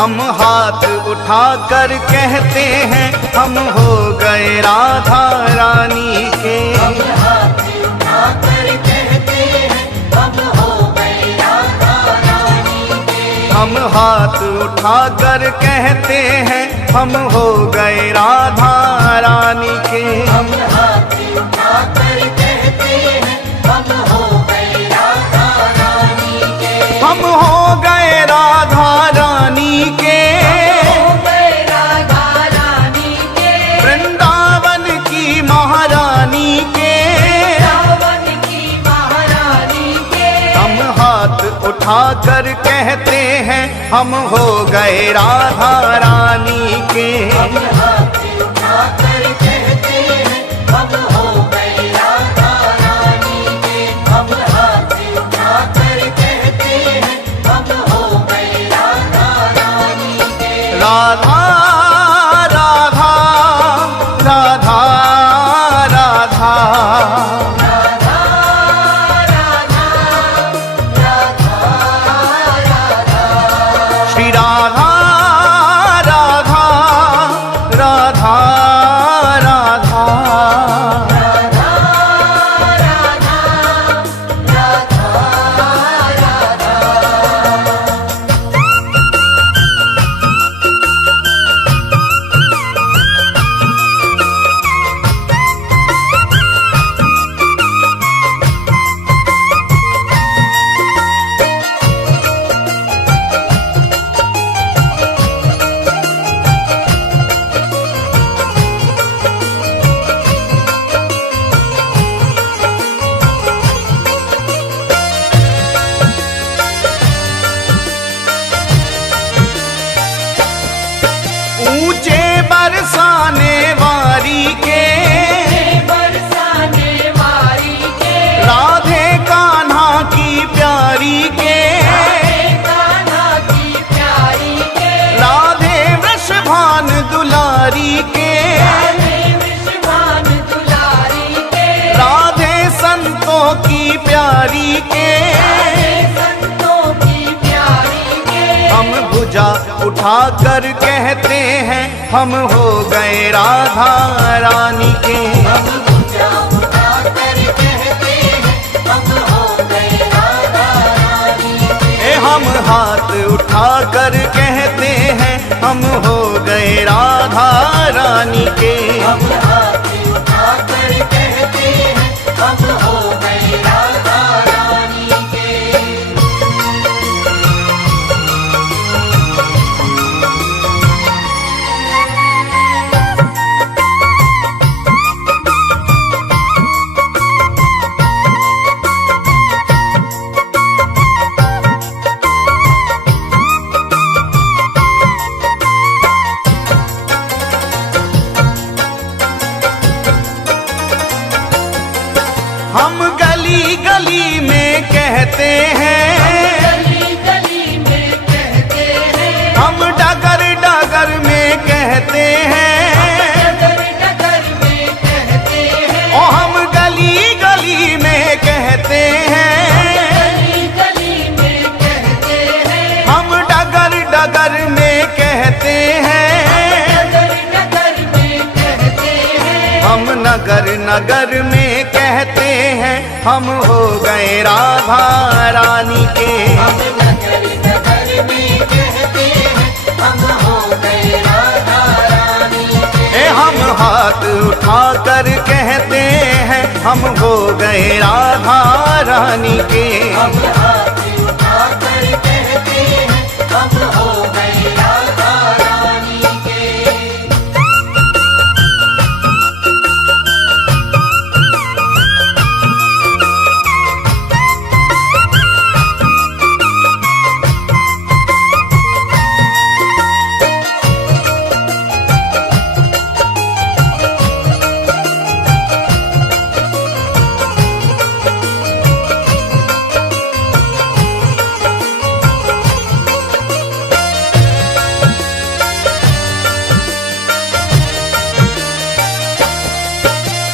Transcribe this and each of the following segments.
हम हाथ उठाकर कहते हैं हम हो गए राधा रानी के। हम हाथ उठाकर कहते हैं हम हो गए राधा रानी के। हम हाथ उठाकर कहते हैं हम हो गए राधा रानी के। हम हाथ उठाकर कहते हैं हम हो गए राधा रानी के। हम हो गए राधा रानी के। हो गए राधा रानी के। वृंदावन की महारानी के। वृंदावन की महारानी के। हम हाथ उठाकर कहते हैं हम हो गए राधा रानी के। हम हाथ उठाकर कहते हैं हम हो गए राधा रानी के। हम हाथ उठाकर कहते हैं हम हो गए राधा रानी के। राधा राधा राधा राधा राधा राधा राधा राधा। श्री राधा राधा राधा राधा राधा राधा राधा। ऊंचे बरसाने वारी के। बरसाने वाली के। राधे कान्हा की प्यारी के। कान्हा की प्यारी के। राधे वृषभान दुलारी के। राधे वृषभान दुलारी के। राधे संतों की प्यारी के। राधे संतों की प्यारी के। हम भुजा उठाकर कहते हैं हम हो गए राधा रानी के। हम भुजा उठाकर कहते हैं हम हो गए राधा रानी के। हम हाथ उठाकर कहते हैं हम हो गए राधा रानी के। हम हाथ उठाकर कहते हैं हम हो गए राधा रानी के। हम गली गली में कहते हैं। गली गली में कहते हैं। हम डगर डगर में कहते हैं। डगर डगर में कहते हैं। ओ हम गली गली में कहते हैं। गली गली में कहते हैं। हम डगर डगर में कहते हैं। डगर डगर में कहते हैं। हम नगर नगर में कहते हैं हम हो गए राधा रानी के। हम नगर नगर में कहते हैं हम हो गए राधा रानी के। हम हाथ उठाकर कहते हैं हम हो गए राधा रानी के। हम हाथ उठाकर कहते हैं हम हो गए राधा रानी के।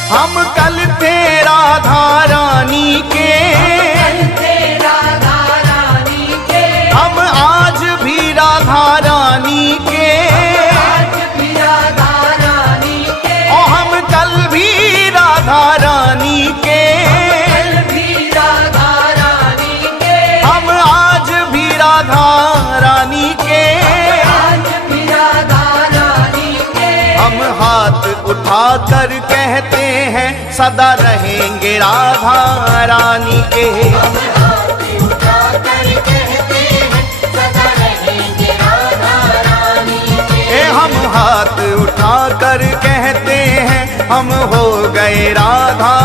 हम कल थे राधा रानी के। कल थे राधा रानी के। हम आज भी राधा रानी उठाकर कहते हैं सदा रहेंगे राधा रानी के। हम हाथ उठाकर कहते हैं सदा रहेंगे राधा रानी के। हम हाथ उठाकर कहते हैं हम हो गए राधा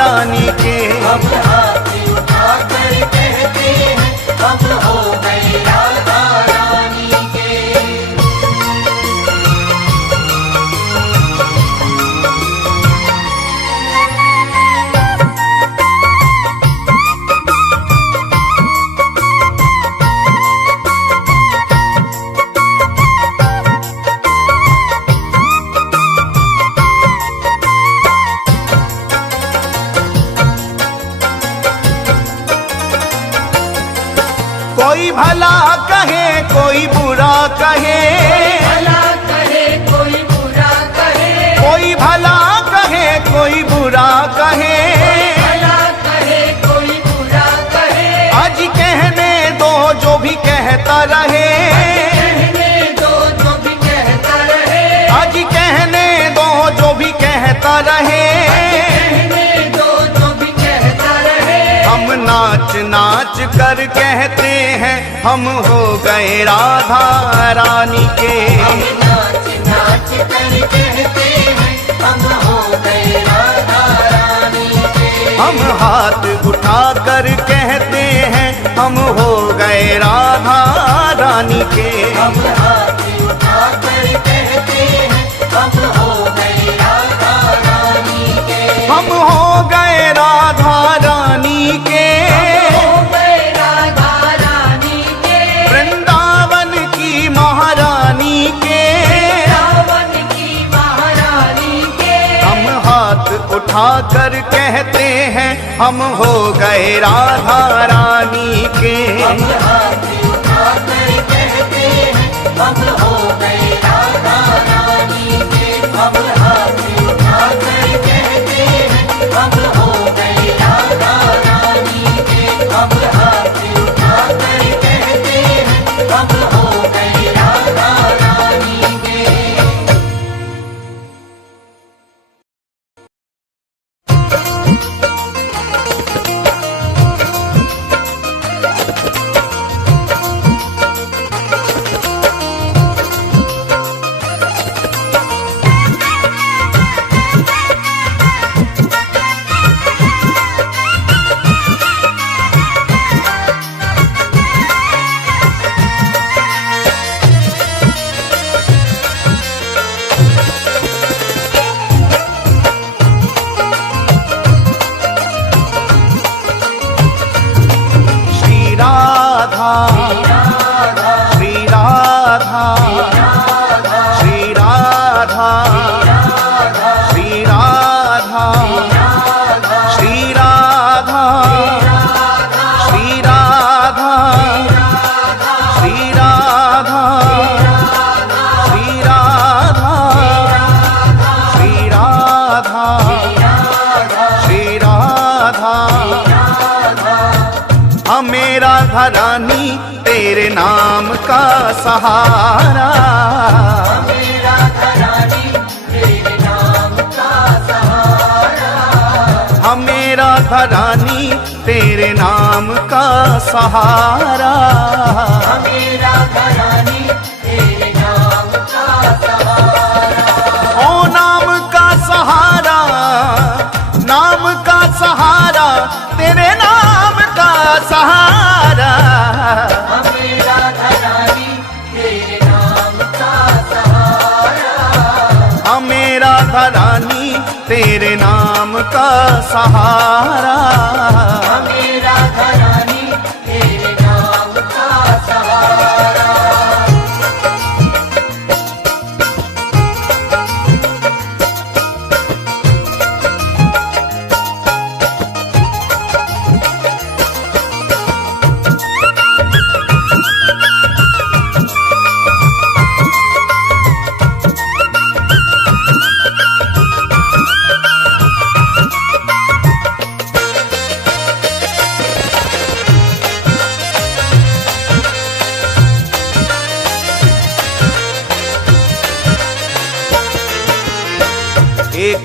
रानी के। हम हाथ उठाकर कहते हैं हम हो गए राधा रानी के। कोई भला कहे कोई बुरा कहे, भला कहे कोई बुरा कहे, कोई भला कहे कोई बुरा कहे, भला कहे कोई बुरा कहे। आज कहने दो जो भी कहता रहे, कहने दो जो भी कहता रहे, आज कहने दो जो भी कहता रहे। कहने दो जो भी कहता रहे। हम नाच नाच कर कहते हैं हम हो गए राधा रानी के। हम नाच नाच कर कहते हैं हम हो गए राधा रानी के। हम हाथ उठाकर कहते हैं हम हो गए राधा रानी के। हम हाथ उठाकर कहते हैं हम हो गए राधा रानी के। हम हो गए राधा रानी के। हो गए राधा रानी के। वृंदावन की महारानी के। रावण की महारानी के। हम हाथ उठाकर कहते हैं हम हो गए राधा रानी के। हम हाथ उठाकर कहते हैं हम हो गए राधा रानी के। हम हाथ उठाकर कहते हैं हम हो गए राधा रानी के। हम हाथ उठाकर कहते हैं हम हो गए राधा रानी के। श्री राधा श्री राधा श्री राधा श्री राधा श्री राधा श्री राधा श्री राधा श्री राधा श्री राधा श्री राधा। हमें राधा रानी तेरे नाम का सहारा। मेरा रानी तेरे नाम का सहारा। हमें राधा रानी तेरे नाम का सहारा। मेरा रानी तेरे नाम का सहारा। ओ नाम का सहारा, नाम का सहारा, तेरे नाम का सहारा। मेरा रानी तेरे नाम का सहारा। हमें राधा रानी तेरे नाम का सहारा। मेरा रानी तेरे नाम का सहारा।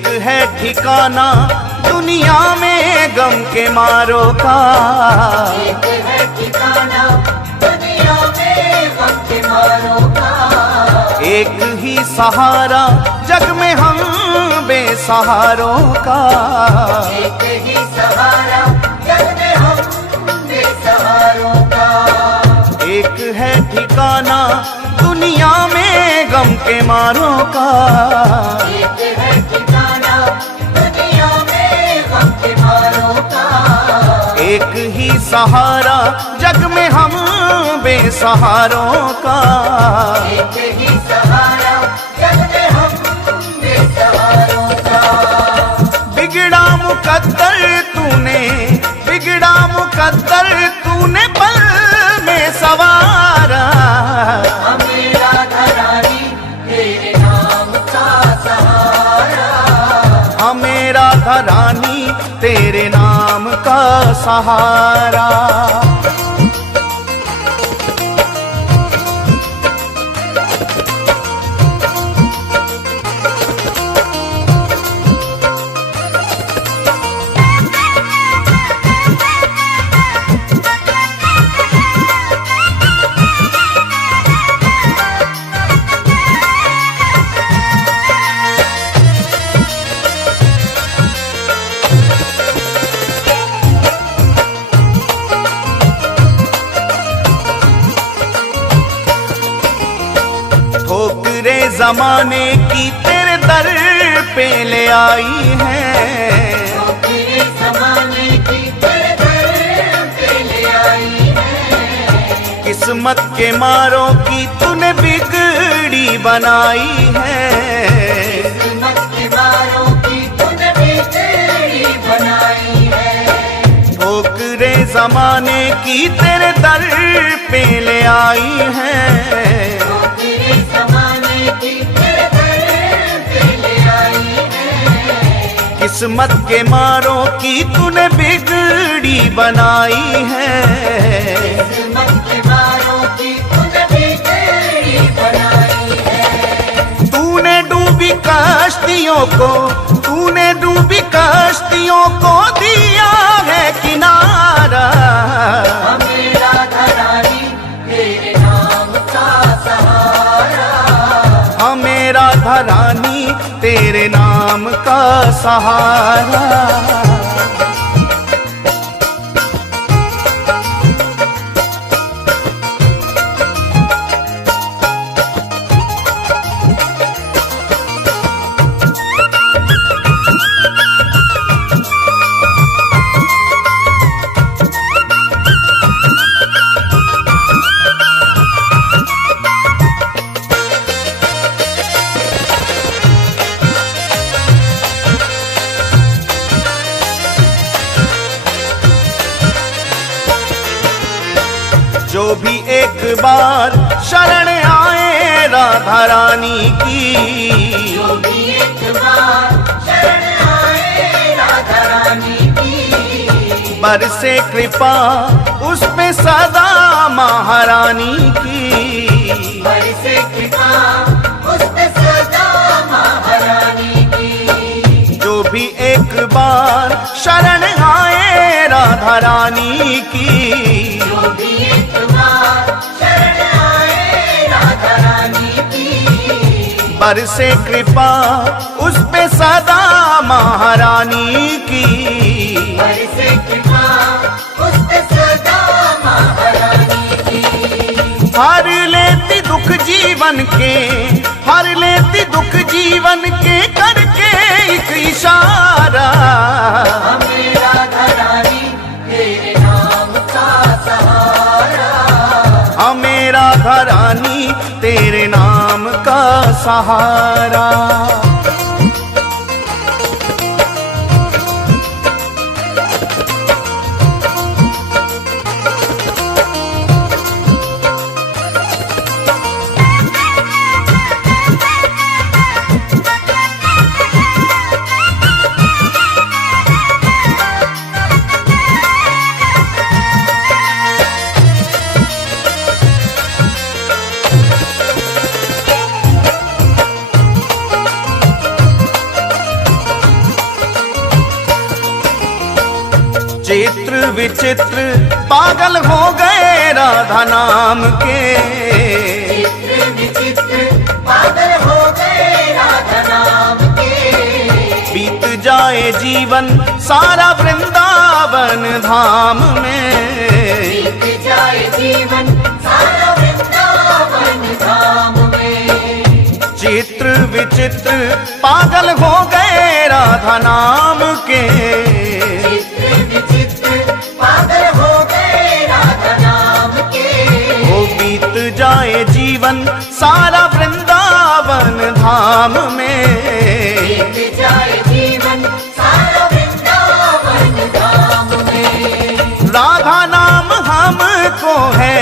एक है ठिकाना दुनिया में गम के मारों का, एक है ठिकाना दुनिया में गम के मारों का। एक ही सहारा जग में हम बेसहारों का, एक ही सहारा जग में हम बेसहारों का। एक है ठिकाना दुनिया में गम के मारों का, एक है ठिकाना दुनिया में गम के मारों का। एक ही सहारा जग में हम बेसहारों का, एक ही सहारा जग में हम बेसहारों का। बिगड़ा मुकद्दर तूने, बिगड़ा मुकद्दर तूने पल में सवारा, हमें राधा रानी तेरे नाम का सहारा। हमें राधा रानी तेरे नाम का सहारा। ठोकरे जमाने की तेरे दर पे ले आई है, ठोकरे ज़माने की तेरे दर पे ले आई है। किस्मत के मारों की तूने बिगड़ी बनाई है, किस्मत के मारों की तूने बिगड़ी बनाई है। ठोकरे जमाने की तेरे दर पे ले आई है, ठोकरे ज़माने की तेरे दर पे ले आई है। किस्मत के मारों की तूने बिगड़ी बनाई है। किस्मत के मारों की तूने बिगड़ी बनाई है। तूने डूबी कश्तियों को, तूने डूबी कश्तियों को दिया है किनारा, हमें राधा रानी तेरे नाम का सहारा। हमें राधा रानी तेरे नाम का सहारा। जो भी एक बार शरण आए राधा रानी की, जो भी एक बार शरण आए राधा रानी की। बरसे कृपा उस पे सदा महारानी की, बरसे कृपा उस पे सदा महारानी की। जो भी एक बार शरण आए राधा रानी की, जो भी एक बार शरण आए राधा रानी की। बरसे कृपा उस पे सदा महारानी की, बरसे कृपा उस पे सदा महारानी की। हर लेती दुख जीवन के, हर लेती दुख जीवन के करके एक इशारा, हमें राधा रानी तेरे नाम का सहारा। हमें राधा रानी तेरे नाम का सहारा। चित्र विचित्र पागल हो गए राधा नाम के। चित्र विचित्र पागल हो गए राधा नाम के। बीत जाए जीवन सारा वृंदावन धाम में। बीत जाए जीवन सारा वृंदावन धाम में। चित्र विचित्र पागल हो गए राधा नाम के। चित्र विचित्र पागल हो गए राधा नाम के। वो बीत जाए जीवन सारा वृंदावन धाम में। बीत जाए जीवन सारा वृंदावन धाम में। राधा नाम हमको है,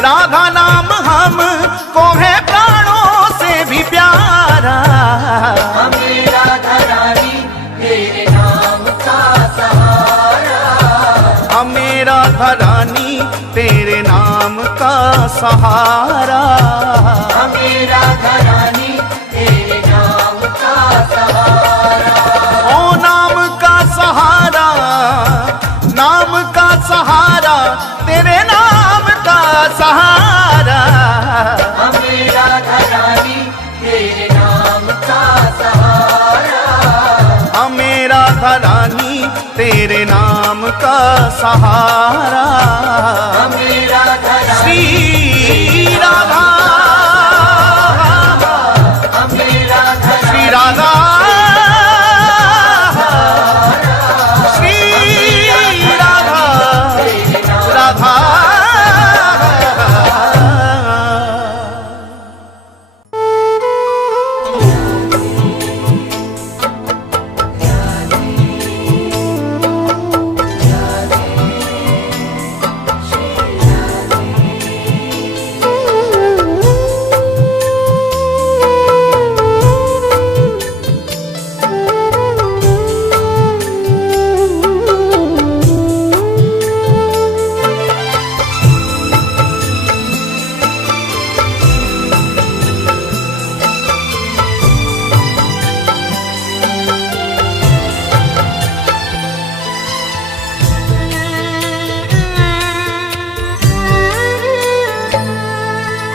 राधा नाम हमको है प्राणों से भी प्यारा। हमें राधा रानी तेरे नाम का सहारा। हमें राधा रानी तेरे नाम का सहारा। हमें राधा रानी तेरे नाम का सहारा। ओ नाम का सहारा, नाम का सहारा, तेरे नाम का सहारा। हमें राधा रानी तेरे नाम का सहारा। हमें राधा रानी तेरे नाम का सहारा। हमें राधा रानी श्री राधा, हमें राधा श्री राधा, श्री राधा, राधा।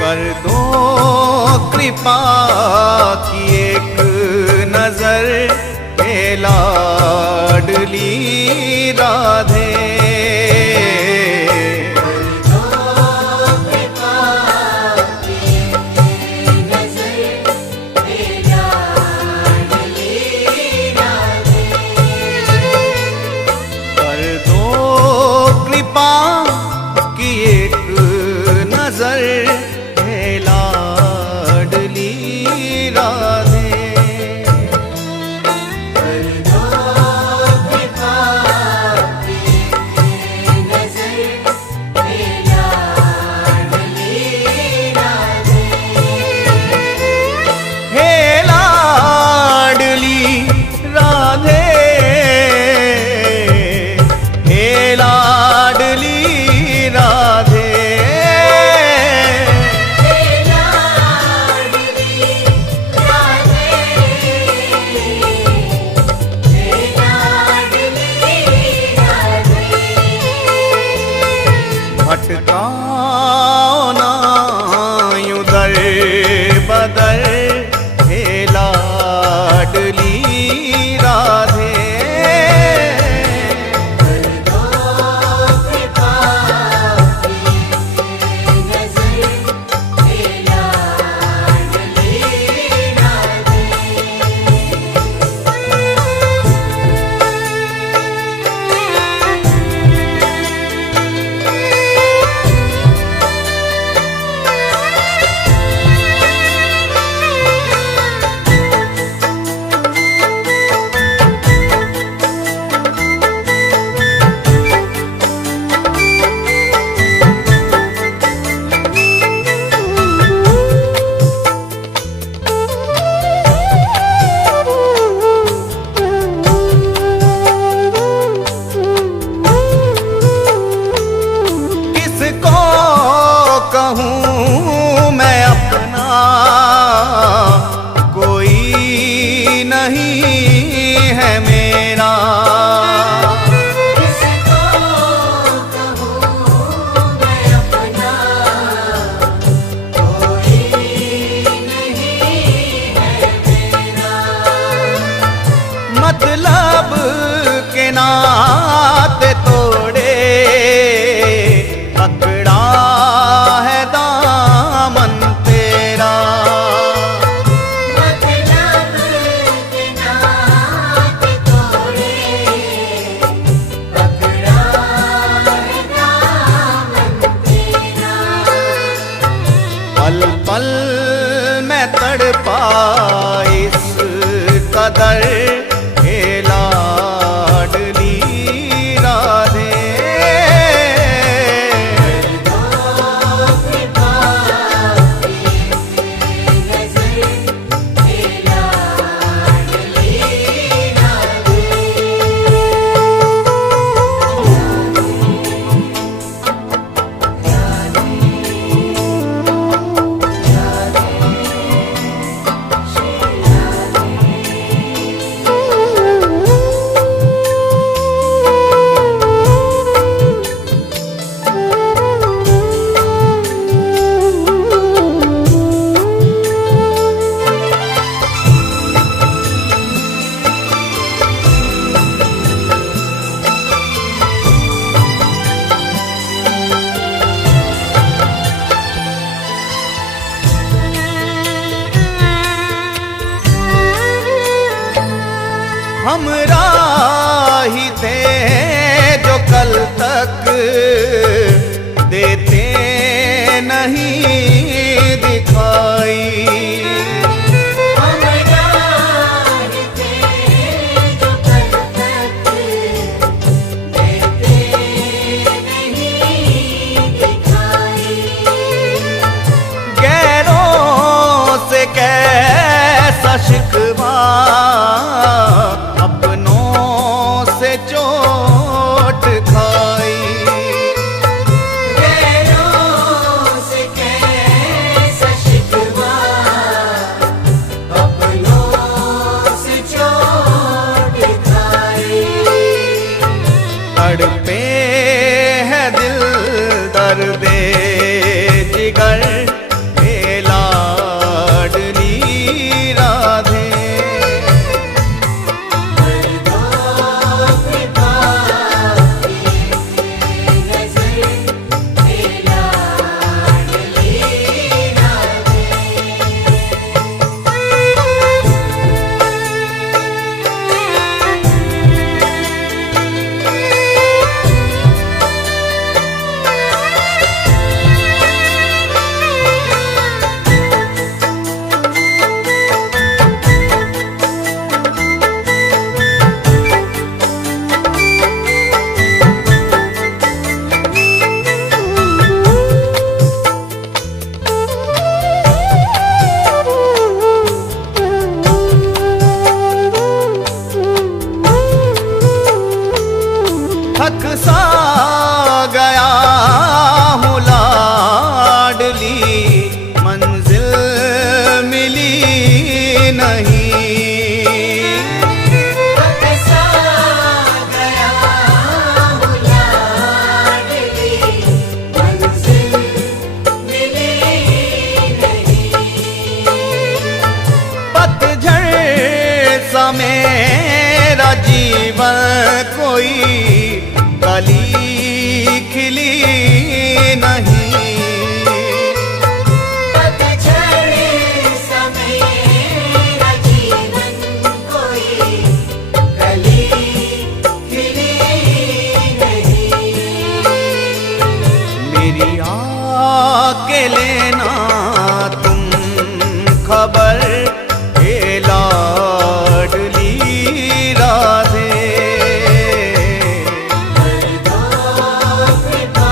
कर दो कृपा की एक नजर हे लाडली राधे। कर दो कृपा की एक नजर हे लाडली राधे। कर दो कृपा मतलब के नाते तोड़े, पकड़ा है दामन तेरा। मतलब के नाते तोड़े, पकड़ा है दामन तेरा। पल पल में तड़पा इस कदर हे लाडली राधे। हम राही थे जो कल तक देते नहीं दिखाई। हम राही थे जो कल तक देते नहीं दिखाई। गैरों से कैसा शिकवा, अपनों से चोट खाई। गैरों से कैसा शिकवा, अपनों से चोट खाई। तड़पे है दिल दर्दे जिगर हे लाडली राधे। थक सा गया हूँ लाडली, मंजिल मिली नहीं। थक सा गया हूँ लाडली, मंजिल मिली नहीं। पतझड़ सा मेरा जीवन कोई कली खिली नहीं। पतझड़ सा मेरा जीवन कोई कली खिली नहीं। मेरी आके लेना तुम खबर हे लाडली राधे। दो कृपा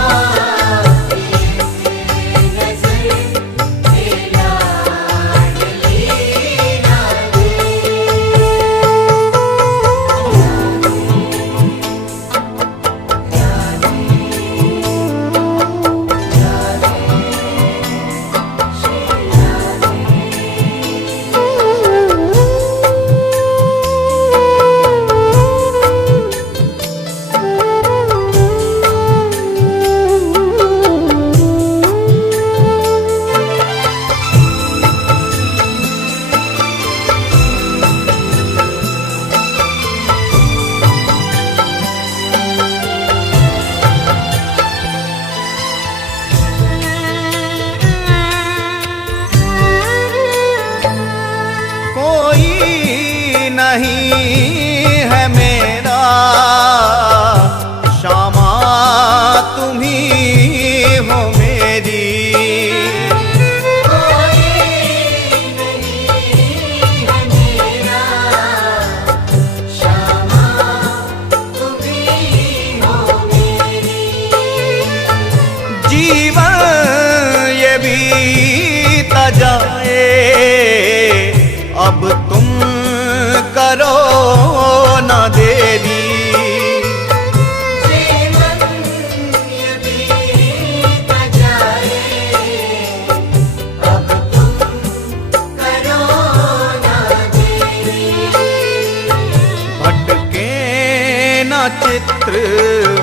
चित्र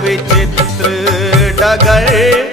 विचित्र डगर